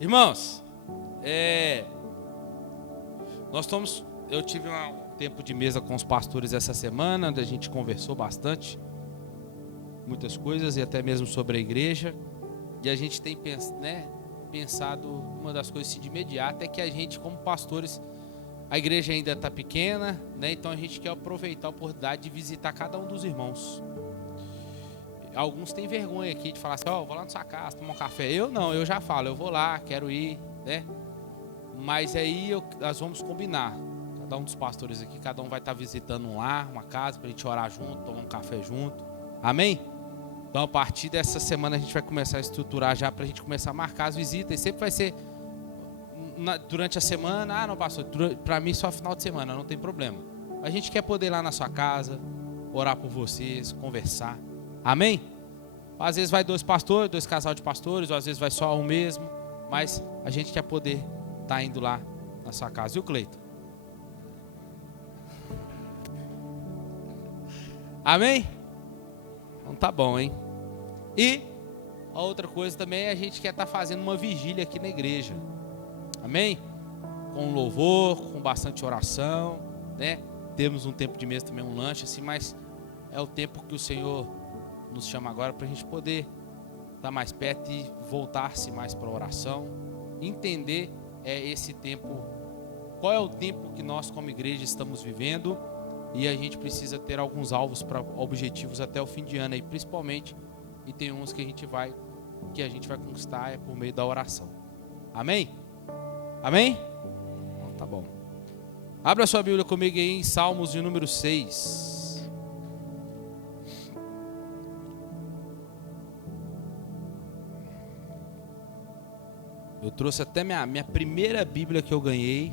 Irmãos, eu tive um tempo de mesa com os pastores essa semana, onde a gente conversou bastante, muitas coisas, e até mesmo sobre a igreja. E a gente tem pensado, uma das coisas assim, de imediato é que a gente, como pastores, a igreja ainda está pequena, né? Então a gente quer aproveitar a oportunidade de visitar cada um dos irmãos. Alguns têm vergonha aqui de falar assim, vou lá na sua casa tomar um café. Eu não, eu já falo, eu vou lá, quero ir, né? Mas aí nós vamos combinar. Cada um dos pastores aqui, cada um vai estar visitando um lar, uma casa, para a gente orar junto, tomar um café junto. Amém? Então a partir dessa semana a gente vai começar a estruturar já para a gente começar a marcar as visitas. E sempre vai ser durante a semana. Não, pastor, para mim só final de semana, não tem problema. A gente quer poder ir lá na sua casa, orar por vocês, conversar. Amém? Às vezes vai 2 pastores, 2 casal de pastores, ou às vezes vai só um mesmo. Mas a gente quer poder estar indo lá na sua casa. E o Cleiton? Amém? Então tá bom, hein? E a outra coisa também é a gente quer estar fazendo uma vigília aqui na igreja. Amém? Com louvor, com bastante oração, né? Temos um tempo de mesa também, um lanche assim, mas é o tempo que o Senhor nos chama agora para a gente poder estar mais perto e voltar-se mais para a oração. Entender esse tempo, qual é o tempo que nós como igreja estamos vivendo, e a gente precisa ter alguns alvos para objetivos até o fim de ano aí, principalmente, e tem uns que a gente vai conquistar por meio da oração. Amém? Amém? Então, tá bom. Abra sua Bíblia comigo aí em Salmos de número 6. Eu trouxe até minha primeira Bíblia que eu ganhei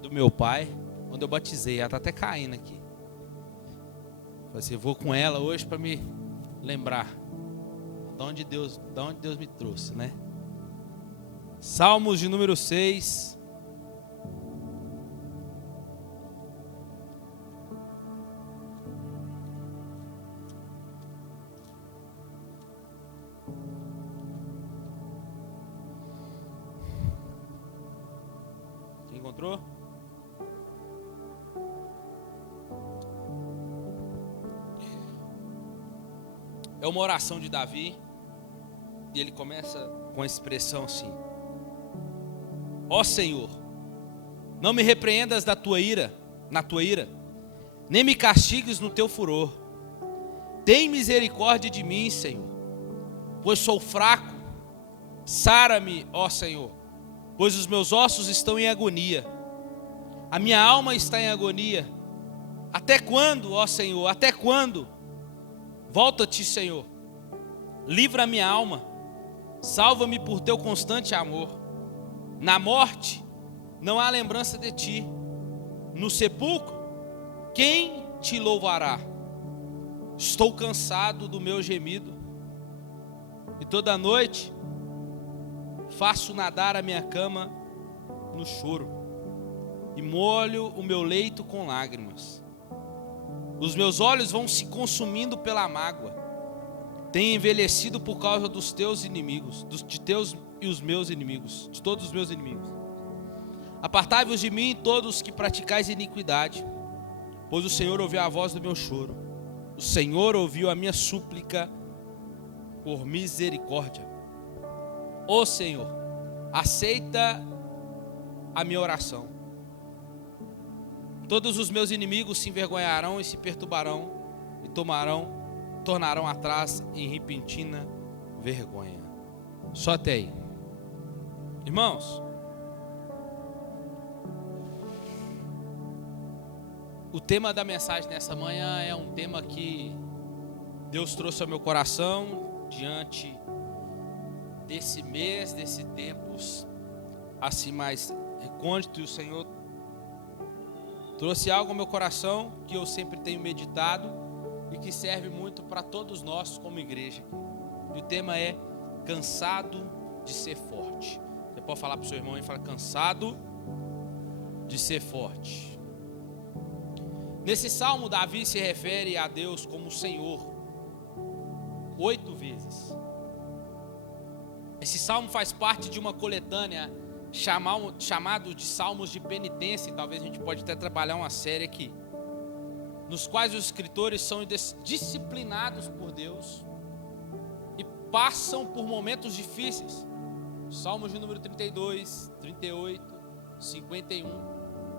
do meu pai, quando eu batizei. Ela está até caindo aqui. Falei assim, eu vou com ela hoje para me lembrar de onde Deus me trouxe, né? Salmos de número 6. Quem encontrou? É uma oração de Davi, e ele começa com a expressão assim: Ó Senhor, não me repreendas na tua ira, nem me castigues no teu furor. Tem misericórdia de mim, Senhor, pois sou fraco. Sara-me, ó Senhor, pois os meus ossos estão em agonia. A minha alma está em agonia. Até quando, ó Senhor, até quando? Volta-te, Senhor, livra a minha alma, salva-me por teu constante amor. Na morte não há lembrança de ti, no sepulcro quem te louvará? Estou cansado do meu gemido, e toda noite faço nadar a minha cama no choro, e molho o meu leito com lágrimas. Os meus olhos vão se consumindo pela mágoa. Tenho envelhecido por causa dos teus inimigos, de teus e os meus inimigos, de todos os meus inimigos. Apartai-vos de mim, todos os que praticais iniquidade, pois o Senhor ouviu a voz do meu choro. O Senhor ouviu a minha súplica por misericórdia. Ó Senhor, aceita a minha oração. Todos os meus inimigos se envergonharão e se perturbarão e tornarão atrás em repentina vergonha. Só até aí. Irmãos, o tema da mensagem nessa manhã é um tema que Deus trouxe ao meu coração diante desse mês, desse tempos assim mais recôndito. E o Senhor trouxe algo ao meu coração que eu sempre tenho meditado e que serve muito para todos nós como igreja. E o tema é cansado de ser forte. Você pode falar para o seu irmão e falar: cansado de ser forte. Nesse salmo, Davi se refere a Deus como Senhor 8 vezes. Esse salmo faz parte de uma coletânea chamado de Salmos de Penitência. Talvez a gente pode até trabalhar uma série aqui, nos quais os escritores são disciplinados por Deus e passam por momentos difíceis. Salmos de número 32, 38, 51,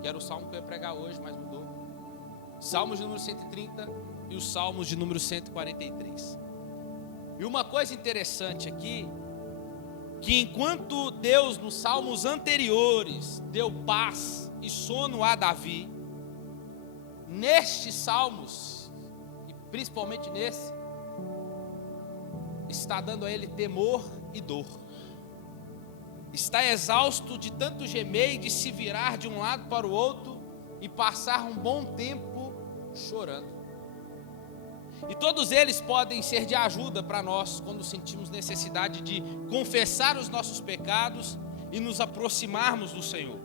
que era o salmo que eu ia pregar hoje, mas mudou. Salmos de número 130 e os salmos de número 143. E uma coisa interessante aqui, que enquanto Deus nos salmos anteriores deu paz e sono a Davi, nestes salmos, e principalmente nesse, está dando a ele temor e dor. Está exausto de tanto gemer e de se virar de um lado para o outro e passar um bom tempo chorando. E todos eles podem ser de ajuda para nós quando sentimos necessidade de confessar os nossos pecados e nos aproximarmos do Senhor.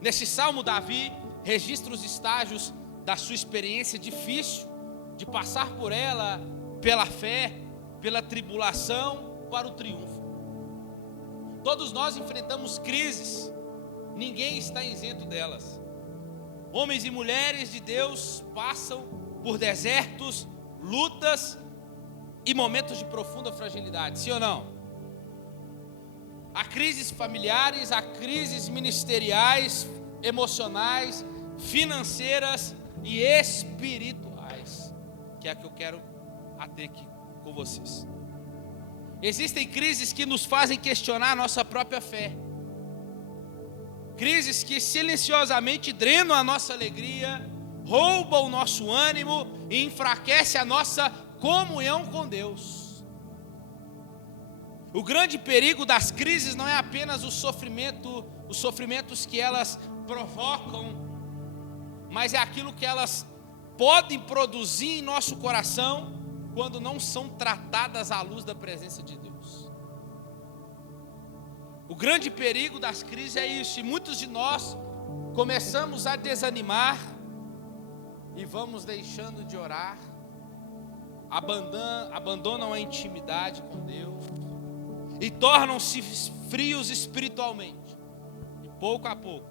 Nesse salmo, Davi registra os estágios da sua experiência difícil, de passar por ela, pela fé, pela tribulação, para o triunfo. Todos nós enfrentamos crises, ninguém está isento delas. Homens e mulheres de Deus passam por desertos, lutas e momentos de profunda fragilidade, sim ou não? Há crises familiares, há crises ministeriais, emocionais, financeiras e espirituais, que é a que eu quero ater aqui com vocês. Existem crises que nos fazem questionar a nossa própria fé, crises que silenciosamente drenam a nossa alegria, roubam o nosso ânimo e enfraquecem a nossa comunhão com Deus. O grande perigo das crises não é apenas os sofrimentos que elas provocam, mas é aquilo que elas podem produzir em nosso coração quando não são tratadas à luz da presença de Deus. O grande perigo das crises é isso, e muitos de nós começamos a desanimar e vamos deixando de orar, abandonam a intimidade com Deus e tornam-se frios espiritualmente. E pouco a pouco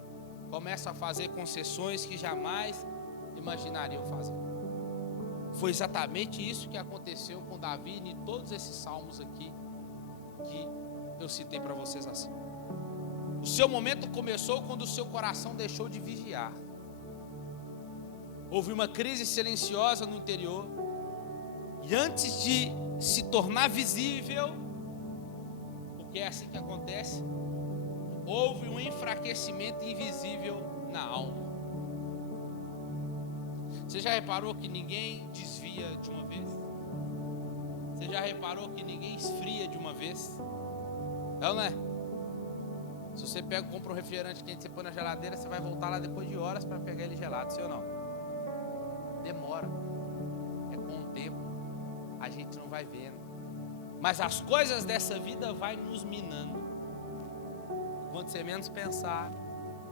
começam a fazer concessões que jamais imaginariam fazer. Foi exatamente isso que aconteceu com Davi e todos esses salmos aqui que eu citei para vocês assim. O seu momento começou quando o seu coração deixou de vigiar. Houve uma crise silenciosa no interior, e antes de se tornar visível, porque é assim que acontece, houve um enfraquecimento invisível na alma. Você já reparou que ninguém desvia de uma vez? Você já reparou que ninguém esfria de uma vez? Não é? Se você compra um refrigerante quente, você põe na geladeira, você vai voltar lá depois de horas para pegar ele gelado, sim ou não? Demora. É com o tempo. A gente não vai vendo. Mas as coisas dessa vida vai nos minando. Quando você menos pensar,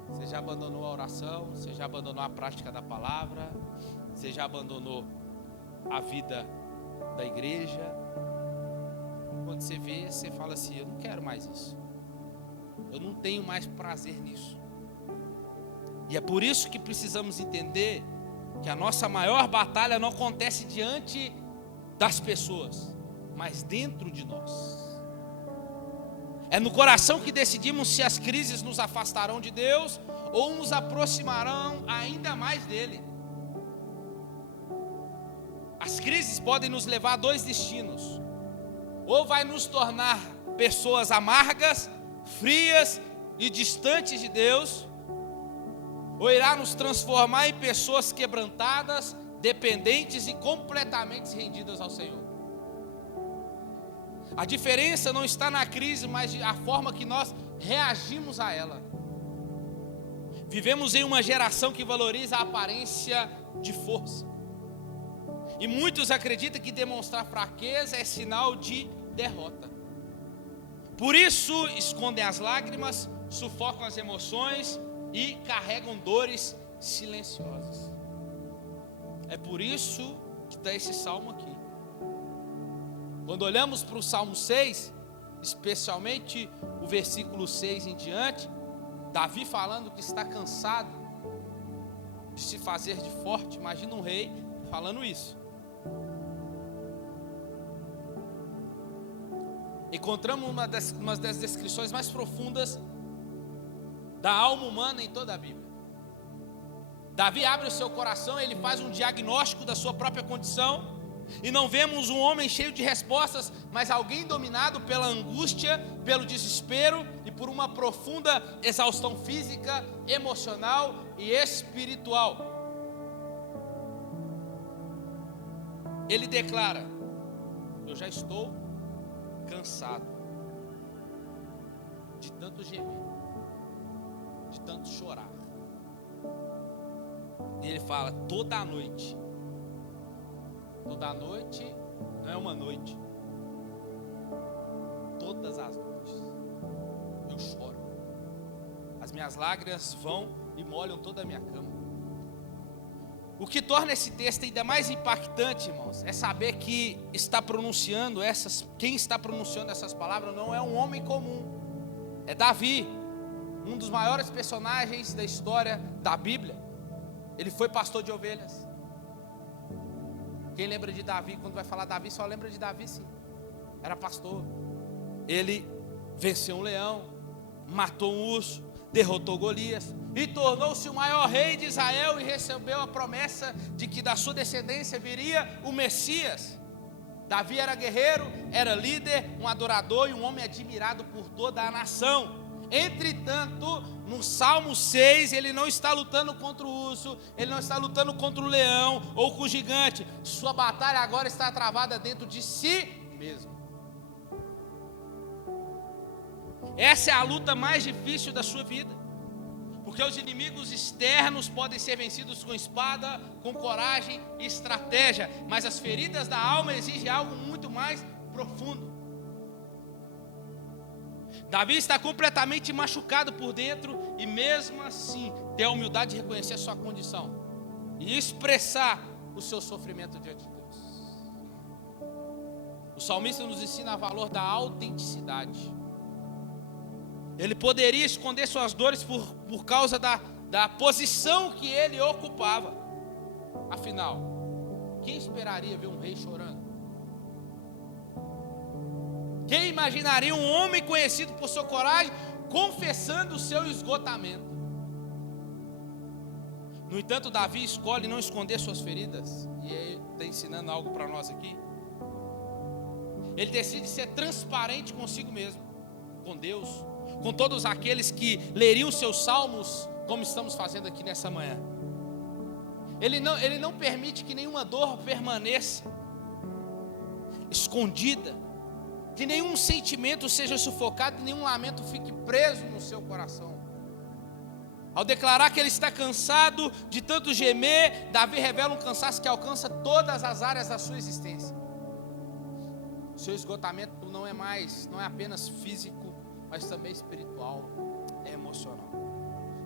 você já abandonou a oração, você já abandonou a prática da palavra, você já abandonou a vida da igreja. Quando você vê, você fala assim: eu não quero mais isso, eu não tenho mais prazer nisso. E é por isso que precisamos entender que a nossa maior batalha não acontece diante das pessoas, mas dentro de nós. É no coração que decidimos se as crises nos afastarão de Deus ou nos aproximarão ainda mais dele. As crises podem nos levar a dois destinos: ou vai nos tornar pessoas amargas, frias e distantes de Deus, ou irá nos transformar em pessoas quebrantadas, dependentes e completamente rendidas ao Senhor. A diferença não está na crise, mas a forma que nós reagimos a ela. Vivemos em uma geração que valoriza a aparência de força, e muitos acreditam que demonstrar fraqueza é sinal de derrota. Por isso escondem as lágrimas, sufocam as emoções e carregam dores silenciosas. É por isso que está esse salmo aqui. Quando olhamos para o Salmo 6, especialmente o versículo 6 em diante, Davi falando que está cansado de se fazer de forte. Imagina um rei falando isso. Encontramos uma das descrições mais profundas da alma humana em toda a Bíblia. Davi abre o seu coração, ele faz um diagnóstico da sua própria condição, e não vemos um homem cheio de respostas, mas alguém dominado pela angústia, pelo desespero e por uma profunda exaustão física, emocional e espiritual. Ele declara: eu já estou cansado de tanto gemer, de tanto chorar. E ele fala: toda a noite não é uma noite, todas as noites eu choro, as minhas lágrimas vão e molham toda a minha cama. O que torna esse texto ainda mais impactante, irmãos, é saber que quem está pronunciando essas palavras não é um homem comum, é Davi, um dos maiores personagens da história da Bíblia. Ele foi pastor de ovelhas. Quem lembra de Davi, quando vai falar Davi, só lembra de Davi, sim. Era pastor. Ele venceu um leão, matou um urso, derrotou Golias e tornou-se o maior rei de Israel, e recebeu a promessa de que da sua descendência viria o Messias. Davi era guerreiro, era líder, um adorador e um homem admirado por toda a nação. Entretanto, no Salmo 6, ele não está lutando contra o urso, ele não está lutando contra o leão ou com o gigante. Sua batalha agora está travada dentro de si mesmo. Essa é a luta mais difícil da sua vida, porque os inimigos externos podem ser vencidos com espada, com coragem e estratégia, mas as feridas da alma exigem algo muito mais profundo. Davi está completamente machucado por dentro, e mesmo assim tem a humildade de reconhecer a sua condição e expressar o seu sofrimento diante de Deus. O salmista nos ensina o valor da autenticidade. Ele poderia esconder suas dores por causa da posição que ele ocupava. Afinal, quem esperaria ver um rei chorando? Quem imaginaria um homem conhecido por sua coragem confessando o seu esgotamento? No entanto, Davi escolhe não esconder suas feridas, e ele está ensinando algo para nós aqui. Ele decide ser transparente consigo mesmo, com Deus, com todos aqueles que leriam seus salmos, como estamos fazendo aqui nessa manhã. Ele não permite que nenhuma dor permaneça escondida, que nenhum sentimento seja sufocado, nenhum lamento fique preso no seu coração. Ao declarar que ele está cansado de tanto gemer, Davi revela um cansaço que alcança todas as áreas da sua existência. O seu esgotamento não é apenas físico, mas também espiritual, é emocional.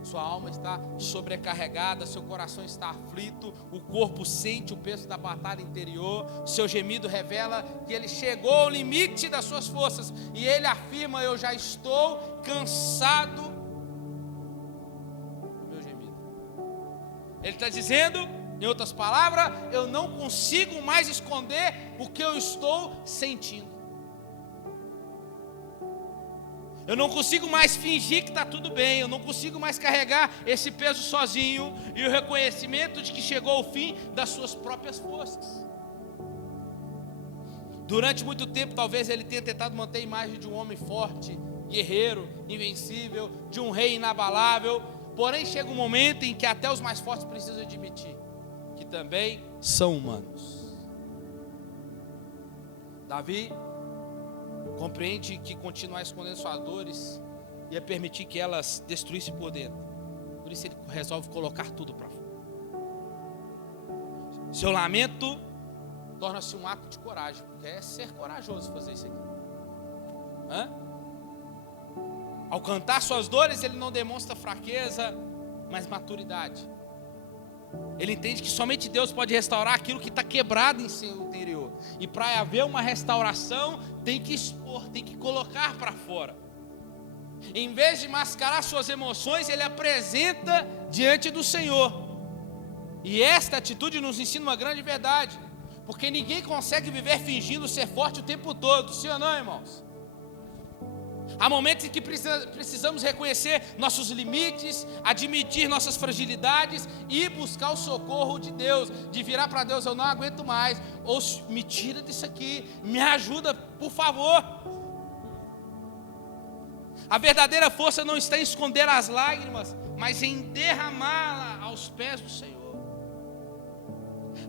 Sua alma está sobrecarregada, seu coração está aflito, o corpo sente o peso da batalha interior, seu gemido revela que ele chegou ao limite das suas forças, e ele afirma: eu já estou cansado do meu gemido. Ele está dizendo, em outras palavras, eu não consigo mais esconder o que eu estou sentindo. Eu não consigo mais fingir que está tudo bem, eu não consigo mais carregar esse peso sozinho, e o reconhecimento de que chegou ao fim das suas próprias forças. Durante muito tempo, talvez ele tenha tentado manter a imagem de um homem forte, guerreiro, invencível, de um rei inabalável, porém chega um momento em que até os mais fortes precisam admitir que também são humanos. Davi compreende que continuar escondendo suas dores ia permitir que elas destruíssem por dentro. Por isso ele resolve colocar tudo para fora. Seu lamento torna-se um ato de coragem, porque é ser corajoso fazer isso aqui. Ao cantar suas dores, ele não demonstra fraqueza, mas maturidade. Ele entende que somente Deus pode restaurar aquilo que está quebrado em seu interior. E para haver uma restauração, tem que expor, tem que colocar para fora. Em vez de mascarar suas emoções, ele apresenta diante do Senhor. E esta atitude nos ensina uma grande verdade. Porque ninguém consegue viver fingindo ser forte o tempo todo. Sim ou não, irmãos? Há momentos em que precisamos reconhecer nossos limites, admitir nossas fragilidades e buscar o socorro de Deus, de virar para Deus: eu não aguento mais, ou me tira disso aqui, me ajuda, por favor. A verdadeira força não está em esconder as lágrimas, mas em derramá-la aos pés do Senhor.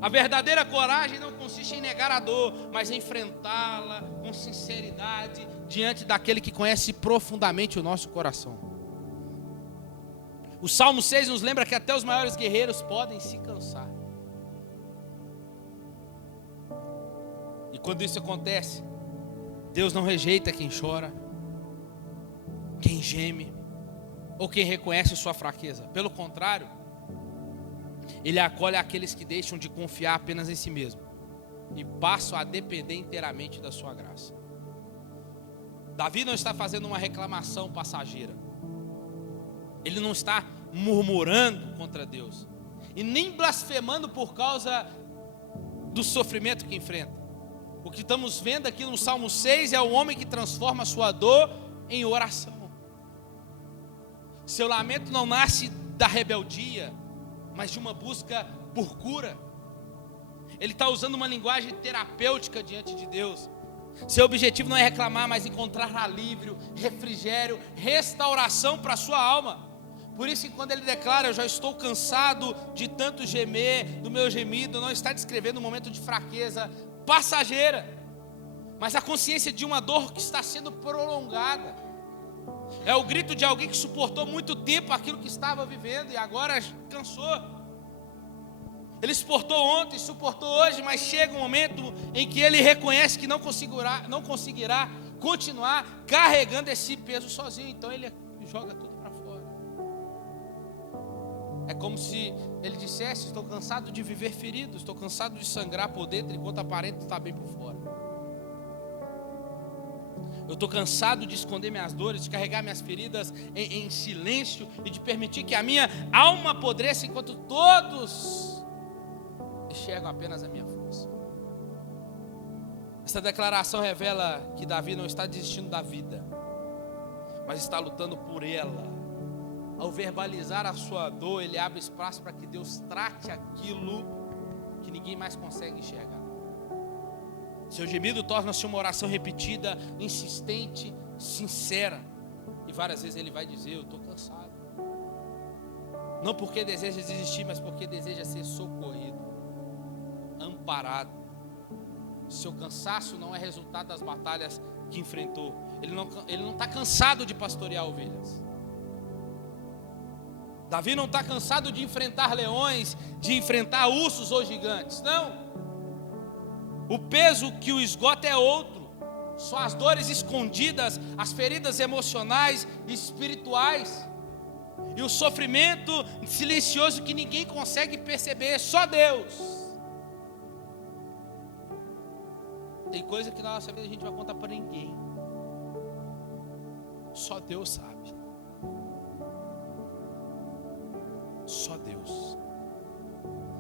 A verdadeira coragem não consiste em negar a dor, mas em enfrentá-la com sinceridade diante daquele que conhece profundamente o nosso coração. O Salmo 6 nos lembra que até os maiores guerreiros podem se cansar. E quando isso acontece, Deus não rejeita quem chora, quem geme, ou quem reconhece sua fraqueza. Pelo contrário, Ele acolhe aqueles que deixam de confiar apenas em si mesmo e passam a depender inteiramente da sua graça. Davi não está fazendo uma reclamação passageira. Ele não está murmurando contra Deus e nem blasfemando por causa do sofrimento que enfrenta. O que estamos vendo aqui no Salmo 6 é o homem que transforma a sua dor em oração. Seu lamento não nasce da rebeldia, mas de uma busca por cura. Ele está usando uma linguagem terapêutica diante de Deus. Seu objetivo não é reclamar, mas encontrar alívio, refrigério, restauração para a sua alma. Por isso que quando ele declara: eu já estou cansado de tanto gemer, do meu gemido, não está descrevendo um momento de fraqueza passageira, mas a consciência de uma dor que está sendo prolongada. É o grito de alguém que suportou muito tempo aquilo que estava vivendo e agora cansou. Ele suportou ontem, suportou hoje, mas chega um momento em que ele reconhece que não conseguirá continuar carregando esse peso sozinho. Então ele joga tudo para fora. É como se ele dissesse: estou cansado de viver ferido, estou cansado de sangrar por dentro enquanto aparento estar bem por fora. Eu estou cansado de esconder minhas dores, de carregar minhas feridas em silêncio e de permitir que a minha alma apodreça enquanto todos enxergam apenas a minha força. Essa declaração revela que Davi não está desistindo da vida, mas está lutando por ela. Ao verbalizar a sua dor, ele abre espaço para que Deus trate aquilo que ninguém mais consegue enxergar. Seu gemido torna-se uma oração repetida, insistente, sincera. E várias vezes ele vai dizer: eu estou cansado. Não porque deseja desistir, mas porque deseja ser socorrido, amparado. Seu cansaço não é resultado das batalhas que enfrentou. Ele não está cansado de pastorear ovelhas. Davi não está cansado de enfrentar leões, de enfrentar ursos ou gigantes. Não. O peso que o esgota é outro. São as dores escondidas, as feridas emocionais e espirituais. E o sofrimento silencioso que ninguém consegue perceber, só Deus. Tem coisa que na nossa vida a gente vai contar para ninguém. Só Deus sabe. Só Deus.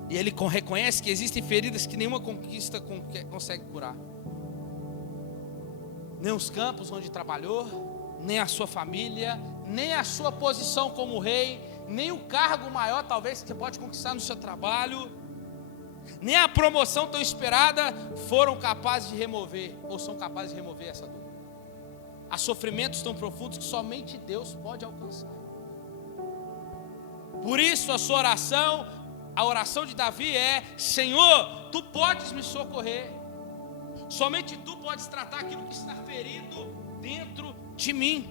E ele reconhece que existem feridas que nenhuma conquista consegue curar. Nem os campos onde trabalhou, nem a sua família, nem a sua posição como rei, nem o cargo maior talvez que você pode conquistar no seu trabalho, nem a promoção tão esperada foram capazes de remover, ou são capazes de remover essa dor. Há sofrimentos tão profundos que somente Deus pode alcançar. Por isso a sua oração, a oração de Davi é: Senhor, Tu podes me socorrer. Somente Tu podes tratar aquilo que está ferido dentro de mim.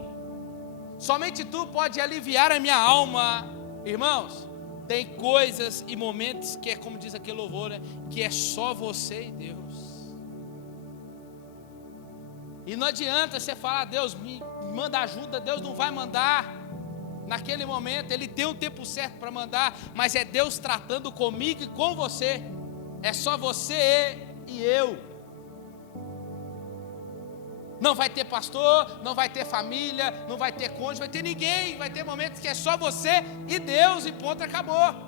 Somente Tu pode aliviar a minha alma. Irmãos, tem coisas e momentos que é como diz aquele louvor, né? Que é só você e Deus. E não adianta você falar: Deus me manda ajuda. Deus não vai mandar. naquele momento, Ele tem o tempo certo para mandar, mas é Deus tratando comigo e com você. É só você e eu. Não vai ter pastor, não vai ter família, não vai ter cônjuge, vai ter ninguém. Vai ter momentos que é só você e Deus e ponto, acabou.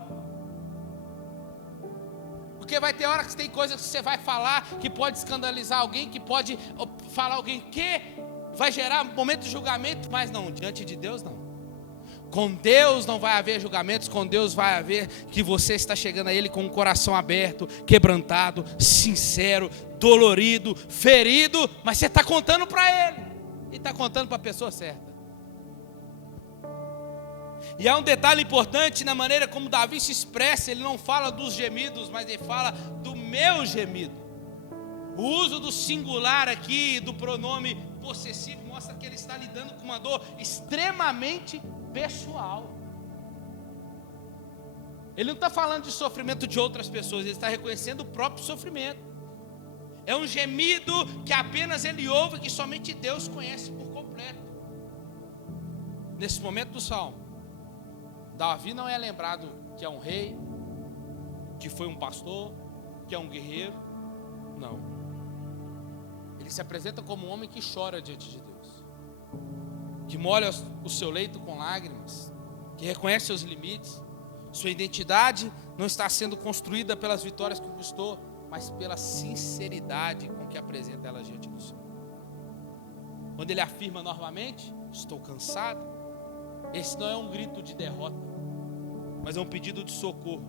Porque vai ter hora que tem coisas que você vai falar que pode escandalizar alguém, que pode falar alguém que vai gerar momento de julgamento, mas não, diante de Deus não. Com Deus não vai haver julgamentos, com Deus vai haver que você está chegando a Ele com o coração aberto, quebrantado, sincero, dolorido, ferido, mas você está contando para Ele, e está contando para a pessoa certa. E há um detalhe importante na maneira como Davi se expressa. Ele não fala dos gemidos, mas ele fala do meu gemido. O uso do singular aqui, do pronome possessivo, mostra que ele está lidando com uma dor extremamente pessoal. Ele não está falando de sofrimento de outras pessoas, ele está reconhecendo o próprio sofrimento. É um gemido que apenas ele ouve, que somente Deus conhece por completo. Nesse momento do salmo, Davi não é lembrado que é um rei, que foi um pastor, que é um guerreiro. Não. Ele se apresenta como um homem que chora diante de Deus, que molha o seu leito com lágrimas, que reconhece seus limites. Sua identidade não está sendo construída pelas vitórias que conquistou, mas pela sinceridade com que apresenta elas diante do Senhor. Quando ele afirma novamente, estou cansado, esse não é um grito de derrota, mas é um pedido de socorro.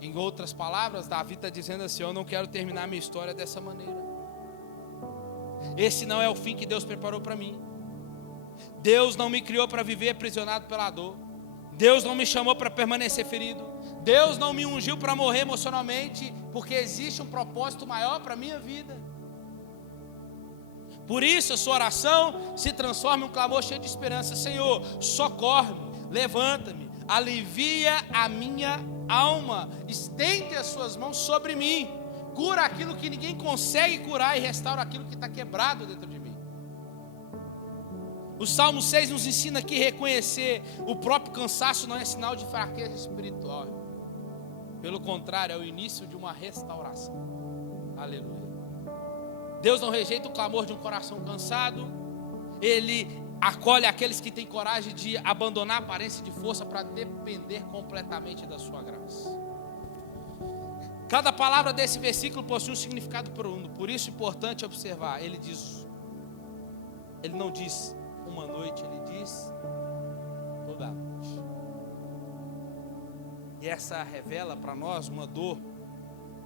Em outras palavras, Davi está dizendo assim: eu não quero terminar minha história dessa maneira. Esse não é o fim que Deus preparou para mim. Deus não me criou para viver aprisionado pela dor. Deus não me chamou para permanecer ferido. Deus não me ungiu para morrer emocionalmente, porque existe um propósito maior para a minha vida. Por isso a sua oração se transforma em um clamor cheio de esperança. Senhor, socorre-me, levanta-me, alivia a minha alma, estende as suas mãos sobre mim, cura aquilo que ninguém consegue curar e restaura aquilo que está quebrado dentro de mim. O Salmo 6 nos ensina que reconhecer o próprio cansaço não é sinal de fraqueza espiritual. Pelo contrário, é o início de uma restauração. Aleluia. Deus não rejeita o clamor de um coração cansado. Ele acolhe aqueles que têm coragem de abandonar a aparência de força para depender completamente da sua graça. Cada palavra desse versículo possui um significado profundo. Por isso é importante observar. Ele não diz uma noite, ele diz toda a noite. E essa revela para nós uma dor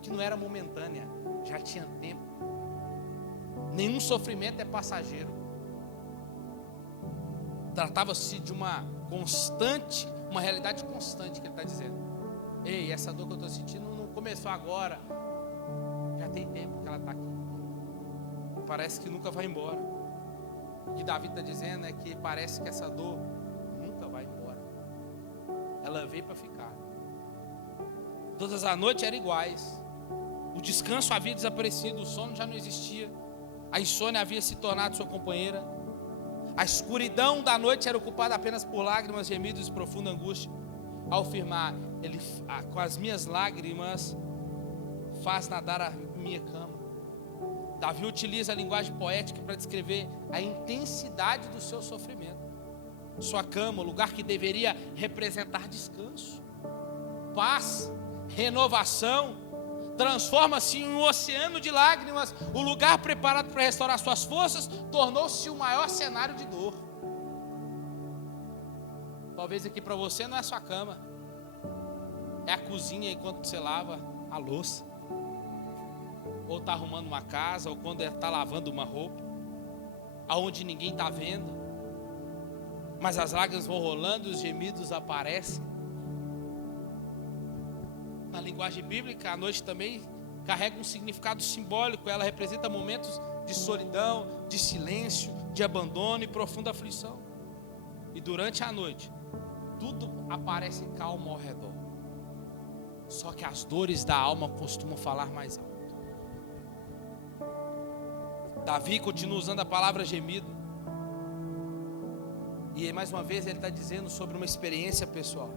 que não era momentânea, já tinha tempo. Nenhum sofrimento é passageiro. Tratava-se de uma constante, uma realidade constante que ele está dizendo. Ei, essa dor que eu estou sentindo não começou agora, já tem tempo que ela está aqui. Parece que nunca vai embora. O que Davi está dizendo é que parece que essa dor nunca vai embora. Ela veio para ficar. Todas as noites eram iguais. O descanso havia desaparecido, o sono já não existia. A insônia havia se tornado sua companheira. A escuridão da noite era ocupada apenas por lágrimas, gemidos e profunda angústia. Ao afirmar, ele com as minhas lágrimas faz nadar a minha cama. Davi utiliza a linguagem poética para descrever a intensidade do seu sofrimento. Sua cama, o lugar que deveria representar descanso, paz, renovação, transforma-se em um oceano de lágrimas. O lugar preparado para restaurar suas forças tornou-se o maior cenário de dor. Talvez aqui para você não é sua cama, é a cozinha enquanto você lava a louça, ou está arrumando uma casa, ou quando está lavando uma roupa, aonde ninguém está vendo, mas as lágrimas vão rolando e os gemidos aparecem. Na linguagem bíblica, a noite também carrega um significado simbólico. Ela representa momentos de solidão, de silêncio, de abandono e profunda aflição. E durante a noite, tudo aparece calmo ao redor. Só que as dores da alma costumam falar mais alto. Davi continua usando a palavra gemido. E mais uma vez ele está dizendo sobre uma experiência pessoal.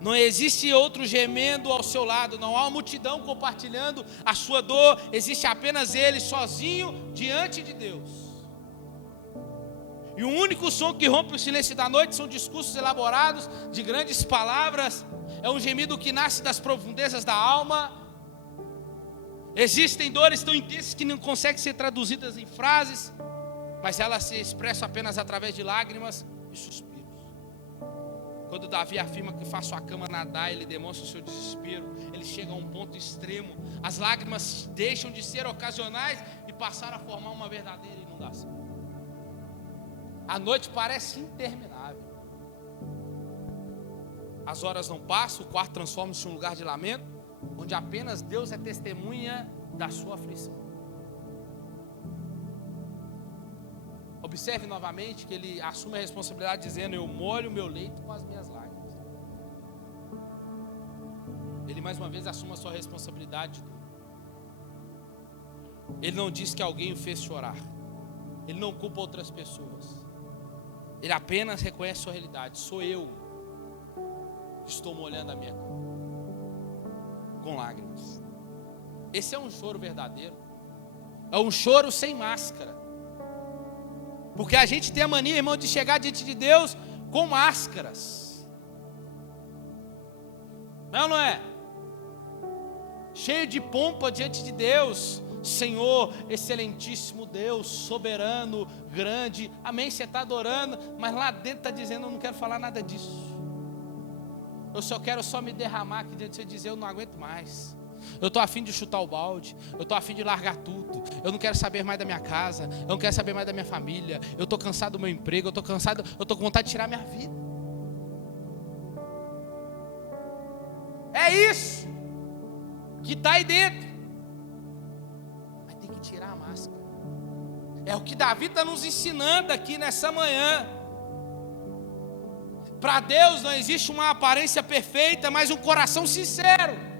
Não existe outro gemendo ao seu lado, não há uma multidão compartilhando a sua dor, existe apenas ele sozinho diante de Deus. E o único som que rompe o silêncio da noite são discursos elaborados de grandes palavras, é um gemido que nasce das profundezas da alma. Existem dores tão intensas que não conseguem ser traduzidas em frases, mas elas se expressam apenas através de lágrimas e suspiros. Quando Davi afirma que faz sua cama nadar, ele demonstra o seu desespero. Ele chega a um ponto extremo. As lágrimas deixam de ser ocasionais e passaram a formar uma verdadeira inundação. A noite parece interminável. As horas não passam, o quarto transforma-se em um lugar de lamento, onde apenas Deus é testemunha da sua aflição. Observe novamente que ele assume a responsabilidade dizendo: eu molho o meu leito com as minhas lágrimas. Ele mais uma vez assume a sua responsabilidade. Ele não diz que alguém o fez chorar. Ele não culpa outras pessoas. Ele apenas reconhece a sua realidade. Sou eu que estou molhando a minha cama com lágrimas. Esse é um choro verdadeiro. É um choro sem máscara. Porque a gente tem a mania, irmão, de chegar diante de Deus com máscaras. Não é ou não é? Cheio de pompa diante de Deus. Senhor, excelentíssimo Deus, soberano, grande. Amém, você está adorando, mas lá dentro está dizendo: eu não quero falar nada disso. Eu só quero me derramar aqui diante de você e dizer: eu não aguento mais. Eu estou a fim de chutar o balde, eu estou a fim de largar tudo, eu não quero saber mais da minha casa, eu não quero saber mais da minha família, eu estou cansado do meu emprego, eu estou cansado, eu estou com vontade de tirar minha vida. É isso que está aí dentro, mas tem que tirar a máscara. É o que Davi está nos ensinando aqui nessa manhã. Para Deus não existe uma aparência perfeita, mas um coração sincero.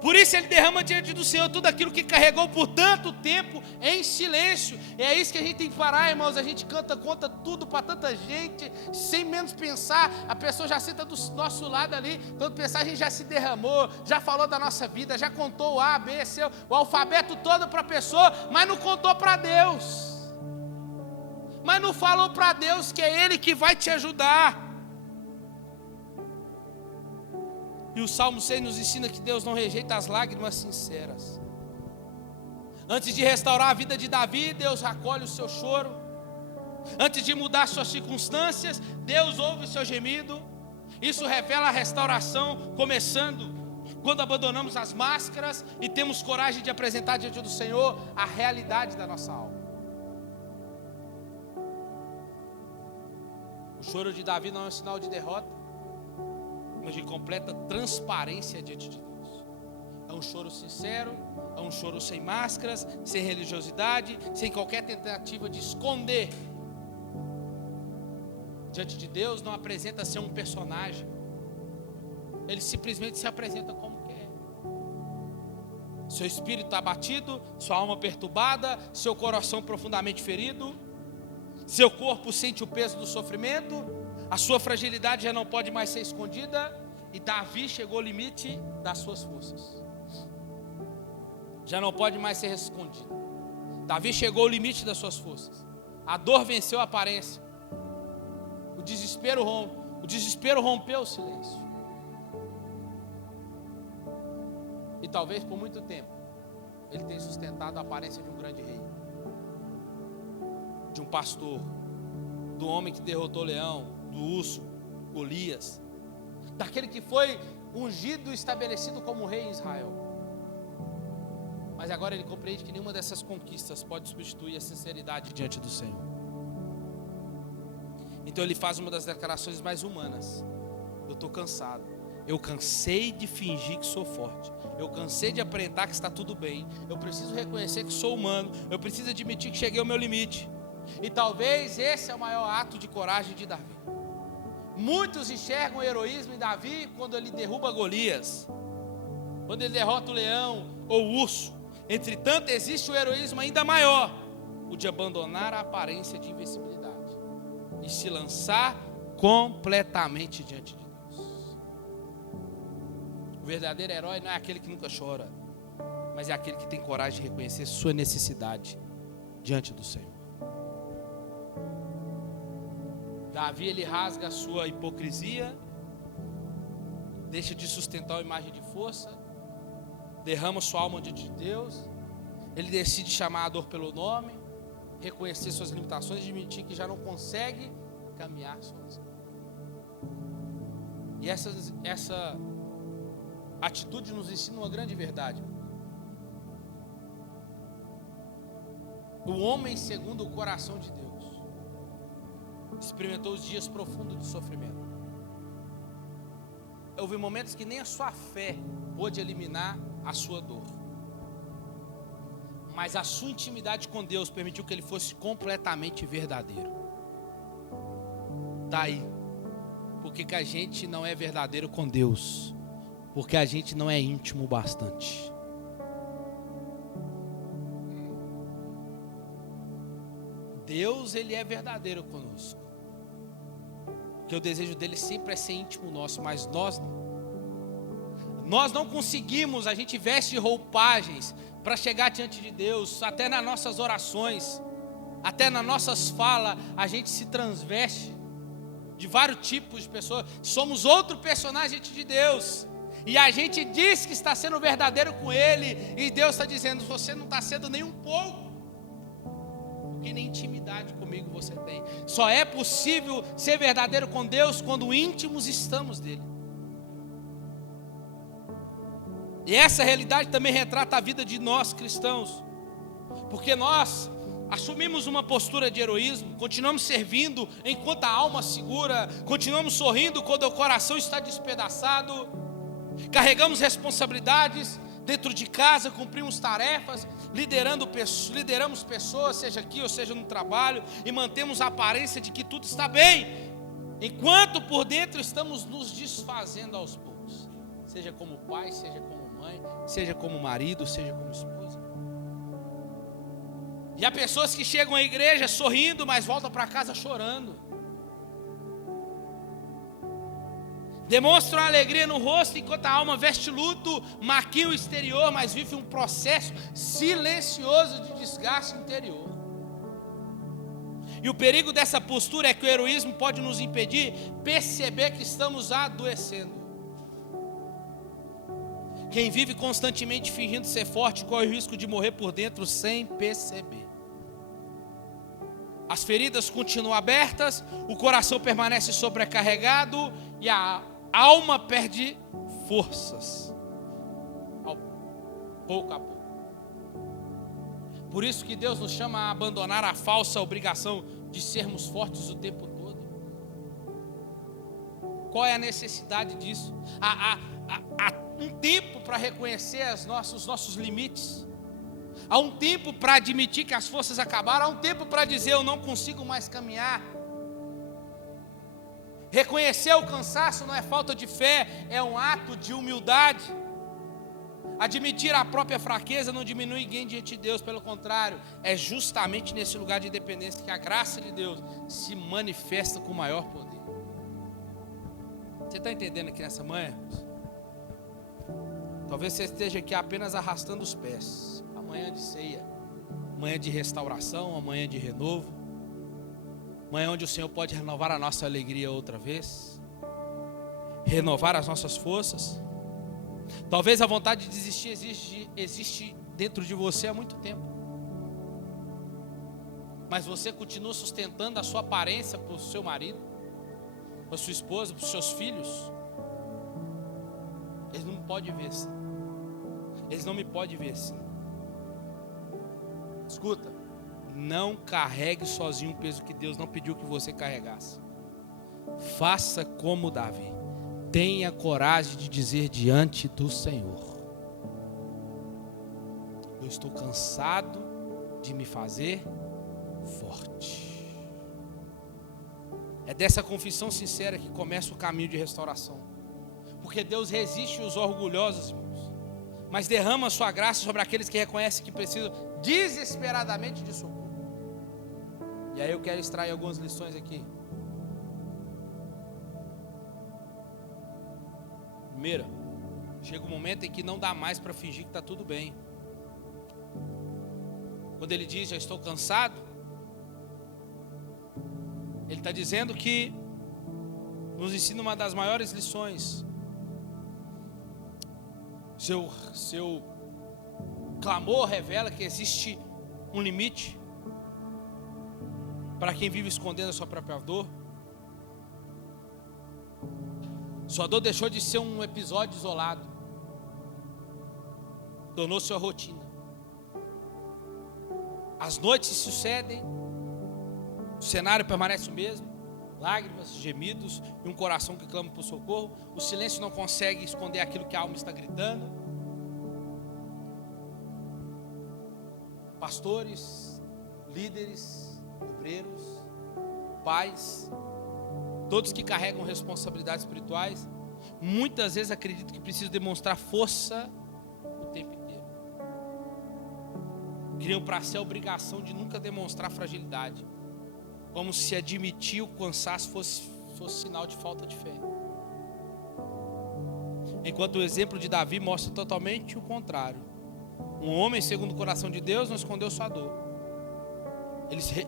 Por isso ele derrama diante do Senhor tudo aquilo que carregou por tanto tempo em silêncio. E é isso que a gente tem que parar, irmãos. A gente conta tudo para tanta gente, sem menos pensar. A pessoa já senta do nosso lado ali. Quando pensar, a gente já se derramou, já falou da nossa vida, já contou o A, B, C, o alfabeto todo para a pessoa, mas não contou para Deus. Mas não falou para Deus que é Ele que vai te ajudar. E o Salmo 6 nos ensina que Deus não rejeita as lágrimas sinceras. Antes de restaurar a vida de Davi, Deus acolhe o seu choro. Antes de mudar suas circunstâncias, Deus ouve o seu gemido. Isso revela a restauração, começando quando abandonamos as máscaras e temos coragem de apresentar diante do Senhor a realidade da nossa alma. O choro de Davi não é um sinal de derrota, mas de completa transparência diante de Deus. É um choro sincero, é um choro sem máscaras, sem religiosidade, sem qualquer tentativa de esconder. Diante de Deus não apresenta ser um personagem. Ele simplesmente se apresenta como quer. Seu espírito abatido, sua alma perturbada, seu coração profundamente ferido, seu corpo sente o peso do sofrimento, a sua fragilidade já não pode mais ser escondida, e Davi chegou ao limite das suas forças. Já não pode mais ser escondido. Davi chegou ao limite das suas forças. A dor venceu a aparência. O desespero rompeu o silêncio. E talvez por muito tempo ele tenha sustentado a aparência de um grande rei, de um pastor, do homem que derrotou o leão, do urso, Golias, daquele que foi ungido e estabelecido como rei em Israel. Mas agora ele compreende que nenhuma dessas conquistas pode substituir a sinceridade diante do Senhor. Então ele faz uma das declarações mais humanas: eu estou cansado, eu cansei de fingir que sou forte, eu cansei de aparentar que está tudo bem, eu preciso reconhecer que sou humano, eu preciso admitir que cheguei ao meu limite. E talvez esse é o maior ato de coragem de Davi. Muitos enxergam o heroísmo em Davi quando ele derruba Golias, quando ele derrota o leão ou o urso. Entretanto, existe o heroísmo ainda maior, o de abandonar a aparência de invencibilidade. e se lançar completamente diante de Deus. O verdadeiro herói não é aquele que nunca chora, mas é aquele que tem coragem de reconhecer sua necessidade diante do Senhor. Davi, ele rasga a sua hipocrisia, deixa de sustentar a imagem de força, derrama sua alma diante de Deus, ele decide chamar a dor pelo nome, reconhecer suas limitações e admitir que já não consegue caminhar sozinho. E essa atitude nos ensina uma grande verdade. O homem segundo o coração de Deus experimentou os dias profundos de sofrimento. Houve momentos que nem a sua fé pôde eliminar a sua dor, mas a sua intimidade com Deus permitiu que ele fosse completamente verdadeiro. Daí, porque que a gente não é verdadeiro com Deus? Porque a gente não é íntimo o bastante. Deus, ele é verdadeiro conosco, porque o desejo dele sempre é ser íntimo nosso, mas nós não conseguimos. A gente veste roupagens para chegar diante de Deus, até nas nossas orações, até nas nossas falas, a gente se transveste de vários tipos de pessoas, somos outro personagem diante de Deus, e a gente diz que está sendo verdadeiro com Ele, e Deus está dizendo: você não está sendo nem um pouco, porque nem intimidade comigo você tem. Só é possível ser verdadeiro com Deus quando íntimos estamos dele. E essa realidade também retrata a vida de nós cristãos, porque nós assumimos uma postura de heroísmo, continuamos servindo enquanto a alma segura, continuamos sorrindo quando o coração está despedaçado, carregamos responsabilidades dentro de casa, cumprimos tarefas, lideramos pessoas, seja aqui ou seja no trabalho, e mantemos a aparência de que tudo está bem, enquanto por dentro estamos nos desfazendo aos poucos, seja como pai, seja como mãe, seja como marido, seja como esposa. E há pessoas que chegam à igreja sorrindo, mas voltam para casa chorando. Demonstram alegria no rosto, enquanto a alma veste luto, maquia o exterior, mas vive um processo silencioso de desgaste interior. E o perigo dessa postura é que o heroísmo pode nos impedir perceber que estamos adoecendo. Quem vive constantemente fingindo ser forte corre o risco de morrer por dentro sem perceber. As feridas continuam abertas, o coração permanece sobrecarregado e a alma perde forças, pouco a pouco. Por isso que Deus nos chama a abandonar a falsa obrigação de sermos fortes o tempo todo. Qual é a necessidade disso? Há um tempo para reconhecer os nossos limites. Há um tempo para admitir que as forças acabaram. Há um tempo para dizer: eu não consigo mais caminhar. Reconhecer o cansaço não é falta de fé, é um ato de humildade. Admitir a própria fraqueza não diminui ninguém diante de Deus, pelo contrário, é justamente nesse lugar de dependência que a graça de Deus se manifesta com maior poder. Você está entendendo aqui nessa manhã? Talvez você esteja aqui apenas arrastando os pés. Amanhã de ceia, amanhã de restauração, amanhã de renovo, amanhã onde o Senhor pode renovar a nossa alegria outra vez, renovar as nossas forças. Talvez a vontade de desistir existe dentro de você há muito tempo, mas você continua sustentando a sua aparência para o seu marido, para a sua esposa, para os seus filhos. Eles não me podem ver assim. Eles não me podem ver assim. Escuta, não carregue sozinho um peso que Deus não pediu que você carregasse. Faça como Davi. Tenha coragem de dizer diante do Senhor: eu estou cansado de me fazer forte. É dessa confissão sincera que começa o caminho de restauração. Porque Deus resiste os orgulhosos, irmãos, mas derrama a sua graça sobre aqueles que reconhecem que precisam desesperadamente de socorro. E aí eu quero extrair algumas lições aqui. Primeira, chega um momento em que não dá mais para fingir que está tudo bem. Quando ele diz, já estou cansado, ele está dizendo que nos ensina uma das maiores lições. Seu clamor revela que existe um limite para quem vive escondendo a sua própria dor. Sua dor deixou de ser um episódio isolado, tornou-se uma rotina. As noites se sucedem, o cenário permanece o mesmo, lágrimas, gemidos e um coração que clama por socorro. O silêncio não consegue esconder aquilo que a alma está gritando. Pastores, líderes, obreiros, pais, todos que carregam responsabilidades espirituais, muitas vezes acreditam que precisam demonstrar força o tempo inteiro. Criam para si a obrigação de nunca demonstrar fragilidade, como se admitir o cansaço fosse sinal de falta de fé. Enquanto o exemplo de Davi mostra totalmente o contrário. Um homem segundo o coração de Deus não escondeu sua dor.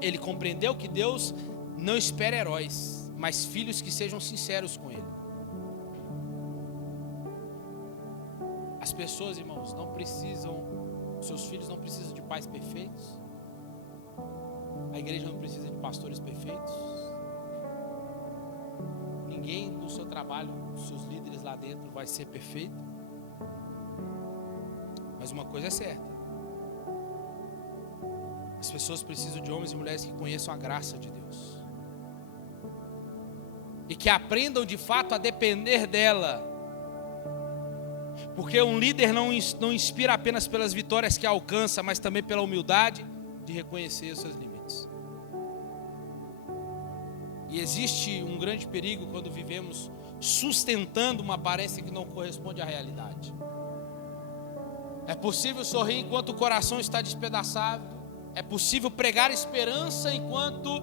Ele compreendeu que Deus não espera heróis, mas filhos que sejam sinceros com Ele. As pessoas, irmãos, seus filhos não precisam de pais perfeitos. A igreja não precisa de pastores perfeitos. Ninguém do seu trabalho, dos seus líderes lá dentro vai ser perfeito. Mas uma coisa é certa: as pessoas precisam de homens e mulheres que conheçam a graça de Deus e que aprendam de fato a depender dela. Porque um líder não inspira apenas pelas vitórias que alcança, mas também pela humildade de reconhecer os seus limites. E existe um grande perigo quando vivemos sustentando uma aparência que não corresponde à realidade. É possível sorrir enquanto o coração está despedaçado. É possível pregar esperança enquanto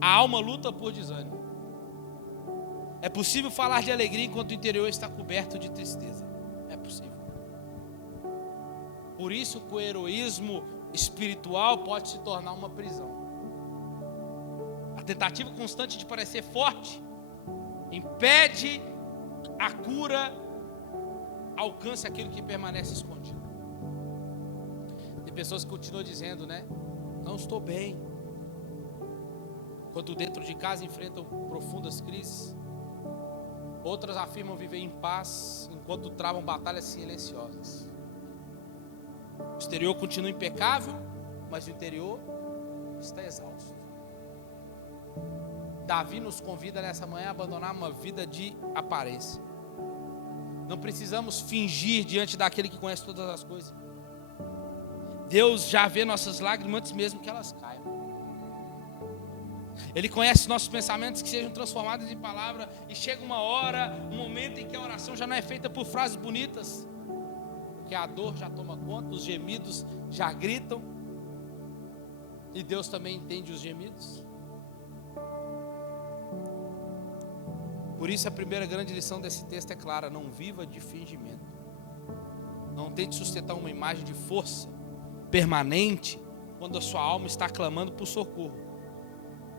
a alma luta por desânimo. É possível falar de alegria enquanto o interior está coberto de tristeza. É possível. Por isso que o heroísmo espiritual pode se tornar uma prisão. A tentativa constante de parecer forte impede a cura, alcance aquilo que permanece escondido. Tem pessoas que continuam dizendo, não estou bem, enquanto dentro de casa enfrentam profundas crises. Outras afirmam viver em paz, enquanto travam batalhas silenciosas. O exterior continua impecável, mas o interior está exausto. Davi nos convida nessa manhã a abandonar uma vida de aparência. Não precisamos fingir diante daquele que conhece todas as coisas. Deus já vê nossas lágrimas antes mesmo que elas caiam. Ele conhece nossos pensamentos que sejam transformados em palavra. E chega uma hora, um momento em que a oração já não é feita por frases bonitas, porque a dor já toma conta, os gemidos já gritam. E Deus também entende os gemidos. Por isso a primeira grande lição desse texto é clara: não viva de fingimento. Não tente sustentar uma imagem de força permanente quando a sua alma está clamando por socorro.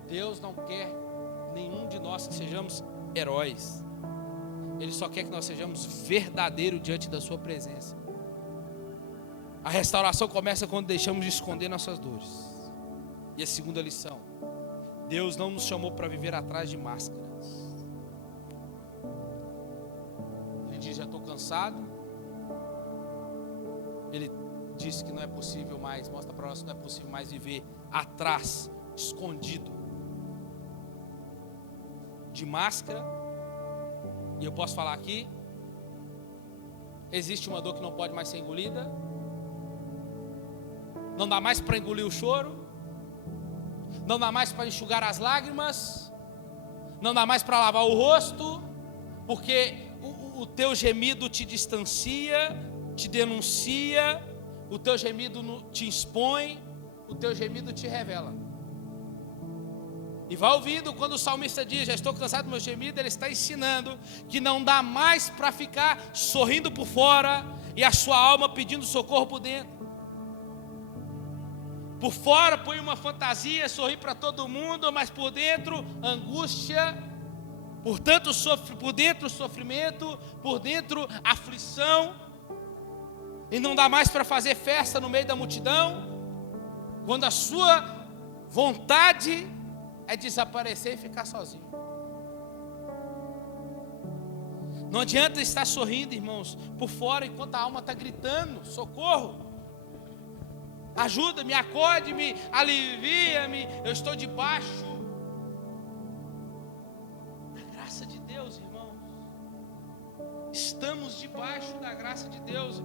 Deus não quer nenhum de nós que sejamos heróis. Ele só quer que nós sejamos verdadeiros diante da sua presença. A restauração começa quando deixamos de esconder nossas dores. E a segunda lição: Deus não nos chamou para viver atrás de máscaras. Ele diz: já estou cansado. Ele diz que não é possível mais, mostra para nós que não é possível mais viver atrás, escondido de máscara. E eu posso falar aqui: existe uma dor que não pode mais ser engolida. Não dá mais para engolir o choro. Não dá mais para enxugar as lágrimas. Não dá mais para lavar o rosto. Porque o teu gemido te distancia, te denuncia. O teu gemido te expõe. O teu gemido te revela. E vai ouvindo quando o salmista diz: já estou cansado do meu gemido. Ele está ensinando que não dá mais para ficar sorrindo por fora e a sua alma pedindo socorro por dentro. Por fora põe uma fantasia, sorri para todo mundo, mas por dentro angústia, por dentro sofrimento, por dentro aflição. E não dá mais para fazer festa no meio da multidão, quando a sua vontade é desaparecer e ficar sozinho. Não adianta estar sorrindo, irmãos, por fora, enquanto a alma está gritando: socorro, ajuda-me, acode-me, alivia-me, eu estou debaixo da graça de Deus, irmãos. Estamos debaixo da graça de Deus.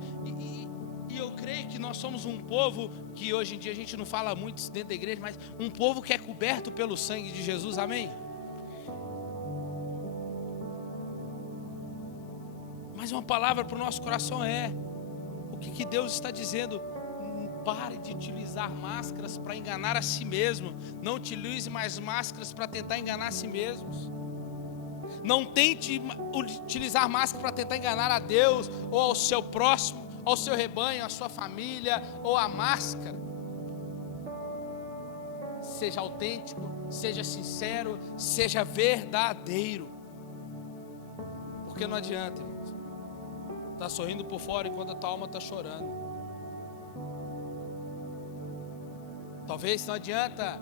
E eu creio que nós somos um povo que hoje em dia a gente não fala muito dentro da igreja, mas um povo que é coberto pelo sangue de Jesus, amém? Mas uma palavra para o nosso coração é: o que Deus está dizendo? Pare de utilizar máscaras para enganar a si mesmo. Não utilize mais máscaras para tentar enganar a si mesmos. Não tente utilizar máscara para tentar enganar a Deus, ou ao seu próximo, ao seu rebanho, à sua família, ou a máscara. Seja autêntico, seja sincero, seja verdadeiro. Porque não adianta, irmãos, estar sorrindo por fora enquanto a tua alma está chorando. Talvez não adianta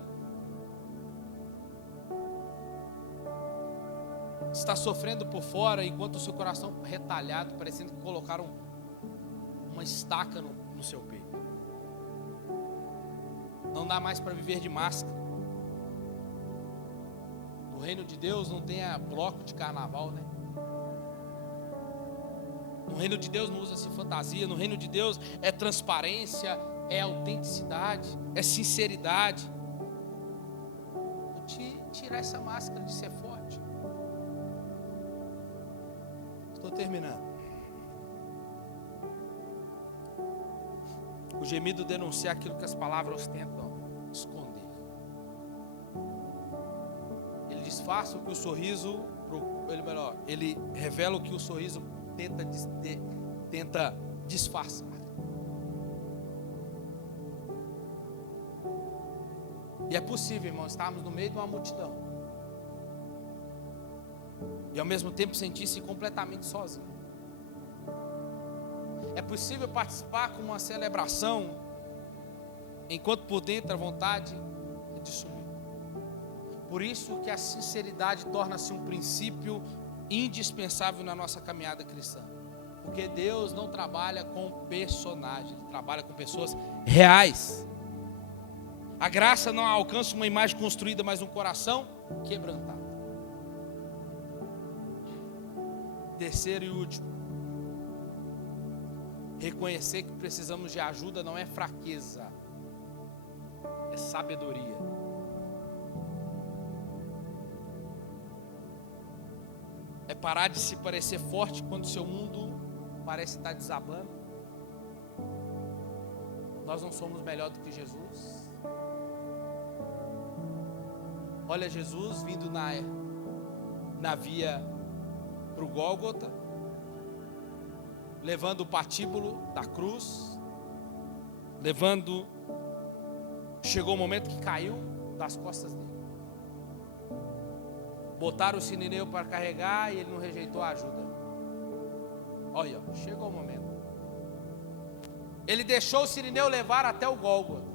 estar sofrendo por fora enquanto o seu coração retalhado, parecendo que colocaram uma estaca no seu peito. Não dá mais para viver de máscara. No reino de Deus não tem bloco de carnaval, né? No reino de Deus não usa-se fantasia. No reino de Deus é transparência, é autenticidade, é sinceridade. Vou tirar essa máscara de ser forte. Estou terminando. O gemido denuncia aquilo que as palavras tentam esconder. Ele disfarça o que o sorriso, ele revela o que o sorriso tenta disfarçar. E é possível, irmãos, estarmos no meio de uma multidão e ao mesmo tempo sentir-se completamente sozinho. É possível participar com uma celebração, enquanto por dentro a vontade é de sumir. Por isso que a sinceridade torna-se um princípio indispensável na nossa caminhada cristã. Porque Deus não trabalha com personagens, Ele trabalha com pessoas reais. A graça não alcança uma imagem construída, mas um coração quebrantado. Terceiro e último, reconhecer que precisamos de ajuda não é fraqueza, é sabedoria. É parar de se parecer forte quando seu mundo parece estar desabando. Nós não somos melhor do que Jesus. Olha Jesus vindo na via para o Gólgota, levando o patíbulo da cruz, chegou o momento que caiu das costas dele. Botaram o sirineu para carregar e ele não rejeitou a ajuda. Olha, chegou o momento. Ele deixou o sirineu levar até o Gólgota.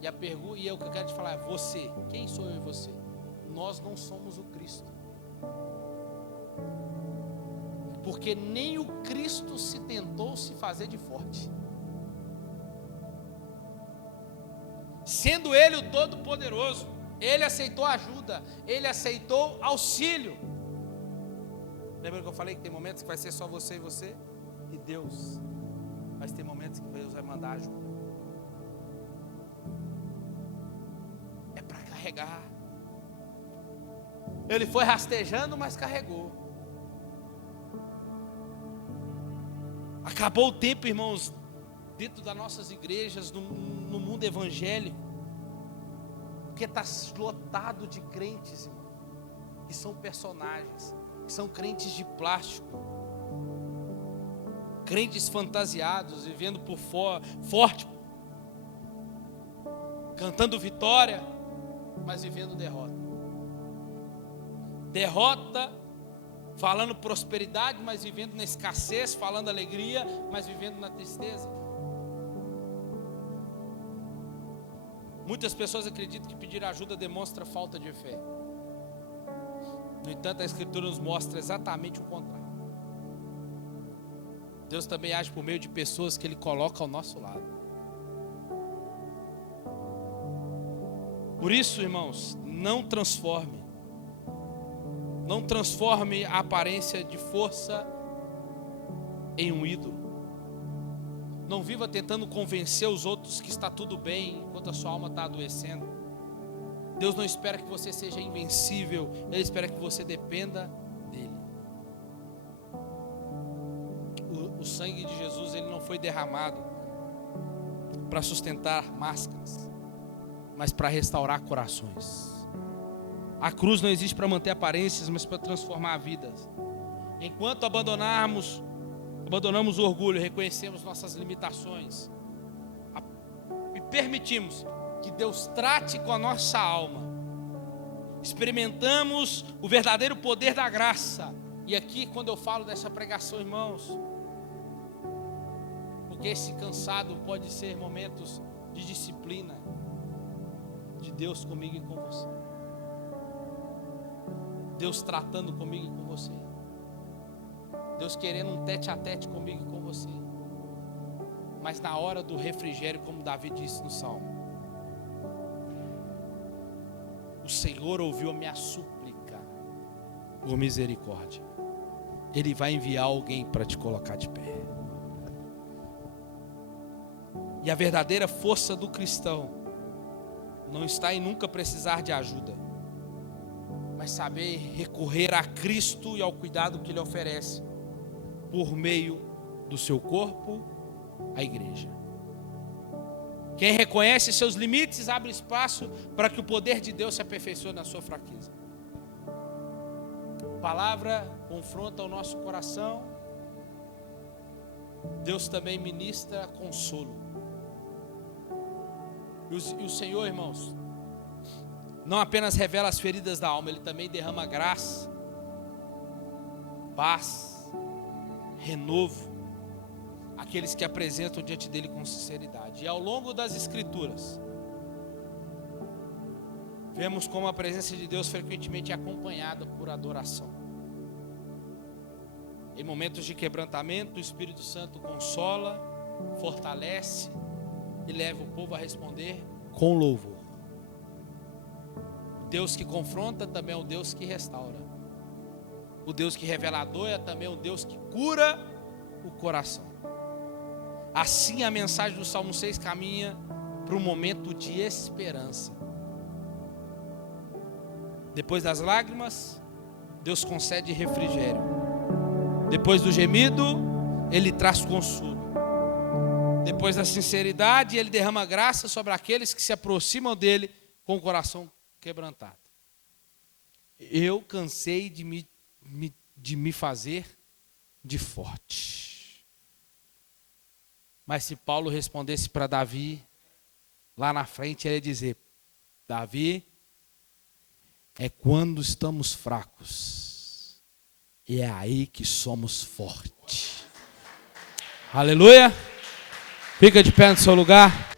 E a pergunta, e o que eu quero te falar é: você, quem sou eu e você? Nós não somos o Cristo. Porque nem o Cristo se tentou se fazer de forte. Sendo Ele o Todo-Poderoso, Ele aceitou ajuda, Ele aceitou auxílio. Lembra que eu falei que tem momentos que vai ser só você e você? E Deus. Mas tem momentos que Deus vai mandar ajuda. É para carregar. Ele foi rastejando, mas carregou. Acabou o tempo, irmãos, dentro das nossas igrejas, no mundo evangélico, Porque está lotado de crentes, irmão, que são personagens, que são crentes de plástico, crentes fantasiados, vivendo por forte, cantando vitória, mas vivendo derrota. Derrota, falando prosperidade, mas vivendo na escassez, falando alegria, mas vivendo na tristeza. Muitas pessoas acreditam que pedir ajuda demonstra falta de fé. No entanto, a Escritura nos mostra exatamente o contrário. Deus também age por meio de pessoas que Ele coloca ao nosso lado. Por isso, irmãos, não transforme a aparência de força em um ídolo. Não viva tentando convencer os outros que está tudo bem, enquanto a sua alma está adoecendo. Deus não espera que você seja invencível, Ele espera que você dependa dEle. O sangue de Jesus, ele não foi derramado para sustentar máscaras, mas para restaurar corações. A cruz não existe para manter aparências, mas para transformar vidas. Enquanto abandonamos o orgulho, reconhecemos nossas limitações e permitimos que Deus trate com a nossa alma, experimentamos o verdadeiro poder da graça. E aqui, quando eu falo dessa pregação, irmãos, porque esse cansado pode ser momentos de disciplina de Deus comigo e com você, Deus tratando comigo e com você, Deus querendo um tete a tete comigo e com você. Mas na hora do refrigério, como Davi disse no Salmo, o Senhor ouviu a minha súplica por misericórdia. Ele vai enviar alguém para te colocar de pé. E a verdadeira força do cristão não está em nunca precisar de ajuda, mas saber recorrer a Cristo e ao cuidado que Ele oferece por meio do seu corpo, a igreja. Quem reconhece seus limites abre espaço para que o poder de Deus se aperfeiçoe na sua fraqueza. A palavra confronta o nosso coração. Deus também ministra consolo. E o Senhor, irmãos, não apenas revela as feridas da alma, Ele também derrama graça, paz, renovo, aqueles que apresentam diante dele com sinceridade. E ao longo das Escrituras, vemos como a presença de Deus frequentemente é acompanhada por adoração. Em momentos de quebrantamento, o Espírito Santo consola, fortalece e leva o povo a responder com louvor. O Deus que confronta também é o Deus que restaura. O Deus que revela a dor é também o Deus que cura o coração. Assim a mensagem do Salmo 6 caminha para um momento de esperança. Depois das lágrimas, Deus concede refrigério. Depois do gemido, Ele traz consolo. Depois da sinceridade, Ele derrama graça sobre aqueles que se aproximam dEle com o coração quebrantado. Eu cansei de me fazer de forte. Mas se Paulo respondesse para Davi, lá na frente ele ia dizer: Davi, é quando estamos fracos, e é aí que somos fortes. Aleluia. Fica de pé no seu lugar.